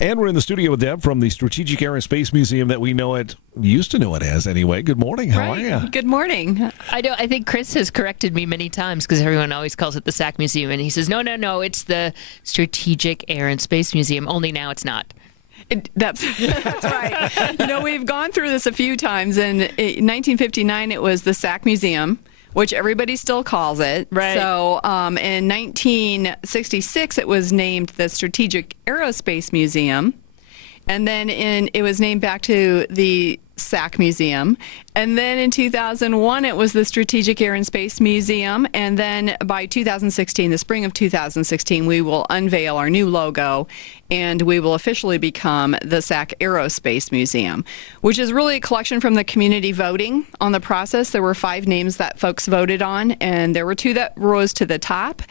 And we're in the studio with Deb from the Strategic Air and Space Museum that used to know it as anyway. Good morning. How are you? Good morning. I think Chris has corrected me many times because everyone always calls it the SAC Museum. And he says, no, it's the Strategic Air and Space Museum. Only now it's not. That's right. We've gone through this a few times. In 1959, it was the SAC Museum, which everybody still calls it. Right. So in 1966, it was named the Strategic Aerospace Museum. And then it was named back to the SAC Museum. And then in 2001, it was the Strategic Air and Space Museum. And then by 2016, the spring of 2016, we will unveil our new logo, and we will officially become the SAC Aerospace Museum, which is really a collection from the community voting on the process. There were 5 names that folks voted on, and there were 2 that rose to the top.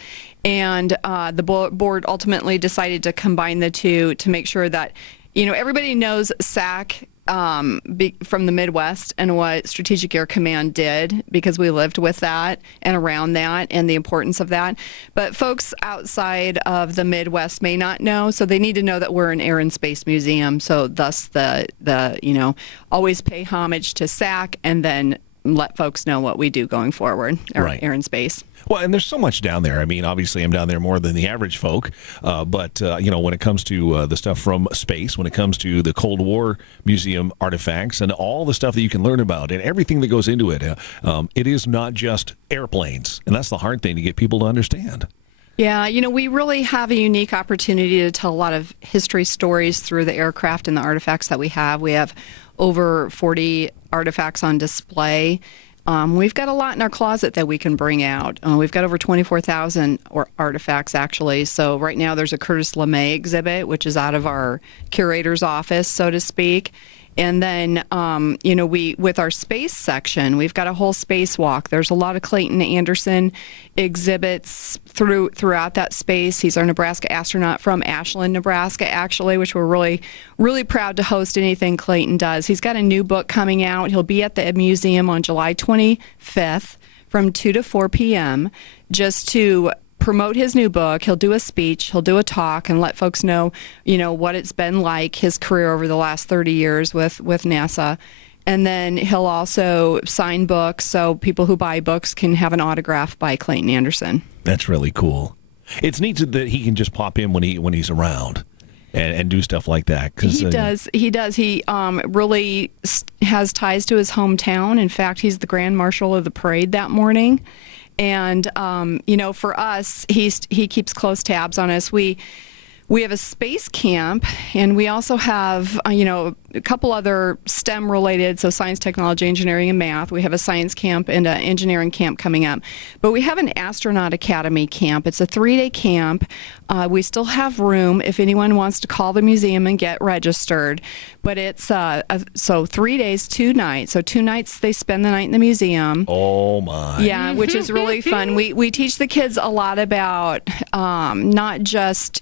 And the board ultimately decided to combine the 2 to make sure that everybody knows SAC from the Midwest and what Strategic Air Command did, because we lived with that and around that and the importance of that. But folks outside of the Midwest may not know, so they need to know that we're an air and space museum. So thus the always pay homage to SAC and then let folks know what we do going forward, right. Air and space. Well, and there's so much down there. I mean, obviously, I'm down there more than the average folk. But when it comes to the stuff from space, when it comes to the Cold War Museum artifacts and all the stuff that you can learn about and everything that goes into it, it is not just airplanes. And that's the hard thing to get people to understand. Yeah, we really have a unique opportunity to tell a lot of history stories through the aircraft and the artifacts that we have. We have over 40 artifacts on display. We've got a lot in our closet that we can bring out. We've got over 24,000 artifacts, actually. So right now there's a Curtis LeMay exhibit, which is out of our curator's office, so to speak. And then, we with our space section, we've got a whole spacewalk. There's a lot of Clayton Anderson exhibits throughout that space. He's our Nebraska astronaut from Ashland, Nebraska, actually, which we're really, really proud to host anything Clayton does. He's got a new book coming out. He'll be at the museum on July 25th from 2 to 4 p.m. just to promote his new book. He'll do a speech, he'll do a talk, and let folks know, what it's been like, his career over the last 30 years with NASA. And then he'll also sign books, so people who buy books can have an autograph by Clayton Anderson. That's really cool. It's neat that he can just pop in when he's around and do stuff like that. He does. He really has ties to his hometown. In fact, he's the Grand Marshal of the parade that morning. And, for us, he keeps close tabs on us. We have a space camp, and we also have, a couple other STEM-related, so science, technology, engineering, and math. We have a science camp and an engineering camp coming up. But we have an astronaut academy camp. It's a 3-day camp. We still have room if anyone wants to call the museum and get registered. But it's so 3 days, 2 nights. So 2 nights they spend the night in the museum. Oh, my. Yeah, which is really fun. We teach the kids a lot about not just,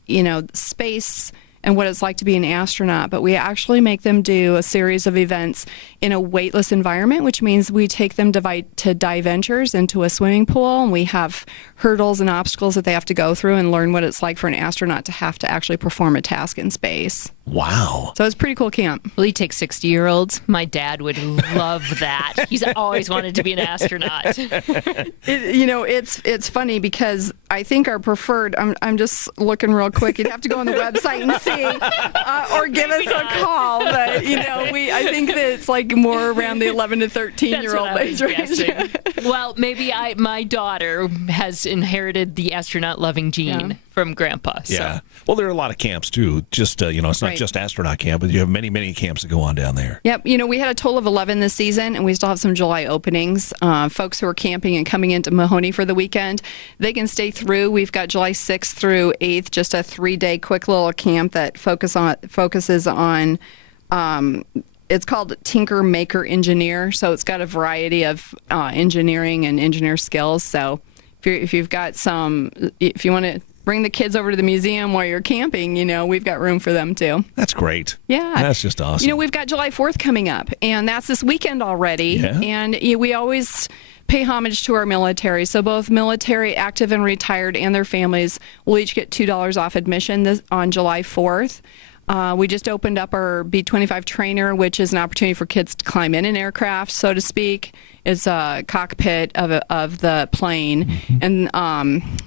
space and what it's like to be an astronaut, but we actually make them do a series of events in a weightless environment, which means we take them to dive ventures into a swimming pool, and we have hurdles and obstacles that they have to go through and learn what it's like for an astronaut to have to actually perform a task in space. Wow. So it's a pretty cool camp. Will he take 60-year-olds? My dad would love that. He's always wanted to be an astronaut. It's funny because I think our preferred, I'm just looking real quick, you'd have to go on the website and see, or give us a call. But, I think that it's like more around the 11 to 13-year-old age range. Well, maybe my daughter has inherited the astronaut-loving gene from Grandpa. So. Yeah. Well, there are a lot of camps, too. Just, it's not just astronaut camp, but you have many, many camps that go on down there. Yep. We had a total of 11 this season, and we still have some July openings. Folks who are camping and coming into Mahoney for the weekend, they can stay through. We've got July 6th through 8th, just a 3-day quick little camp that focuses on it's called Tinker, Maker, Engineer. So it's got a variety of engineering and engineer skills. So if you want to bring the kids over to the museum while you're camping, we've got room for them too. That's great. Yeah. That's just awesome. We've got July 4th coming up, and that's this weekend already. Yeah. And we always pay homage to our military. So both military, active and retired, and their families will each get $2 off admission on July 4th. We just opened up our B-25 trainer, which is an opportunity for kids to climb in an aircraft, so to speak. It's a cockpit of the plane. And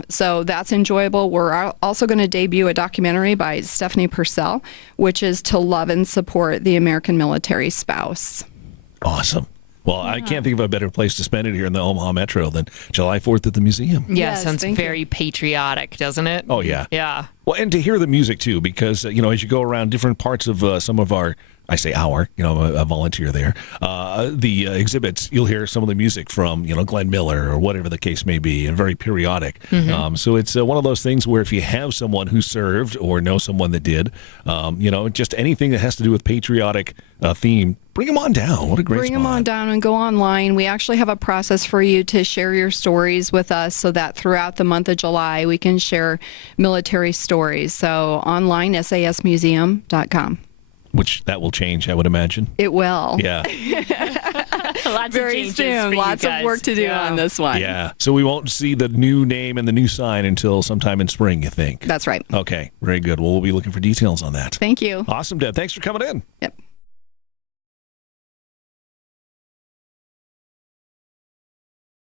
so that's enjoyable. We're also going to debut a documentary by Stephanie Purcell, which is to love and support the American military spouse. Awesome. Well, I can't think of a better place to spend it here in the Omaha Metro than July 4th at the museum. Yeah, Yes, sounds thank very patriotic, doesn't it? Oh, yeah. Yeah. Well, and to hear the music, too, because, as you go around different parts of some of our, I say our, I'm a volunteer there, the exhibits, you'll hear some of the music from, Glenn Miller or whatever the case may be, and very periodic. So it's one of those things where if you have someone who served or know someone that did, just anything that has to do with patriotic theme, bring them on down. What a great Bring spot. them on down and go online. We actually have a process for you to share your stories with us so that throughout the month of July we can share military stories. So online, sasmuseum.com. Which that will change, I would imagine. It will. Yeah. Lots of Very changes soon. for you Lots of guys. work to do Yeah. on this one. Yeah. So we won't see the new name and the new sign until sometime in spring, you think? That's right. Okay. Very good. Well, we'll be looking for details on that. Thank you. Awesome, Deb. Thanks for coming in. Yep.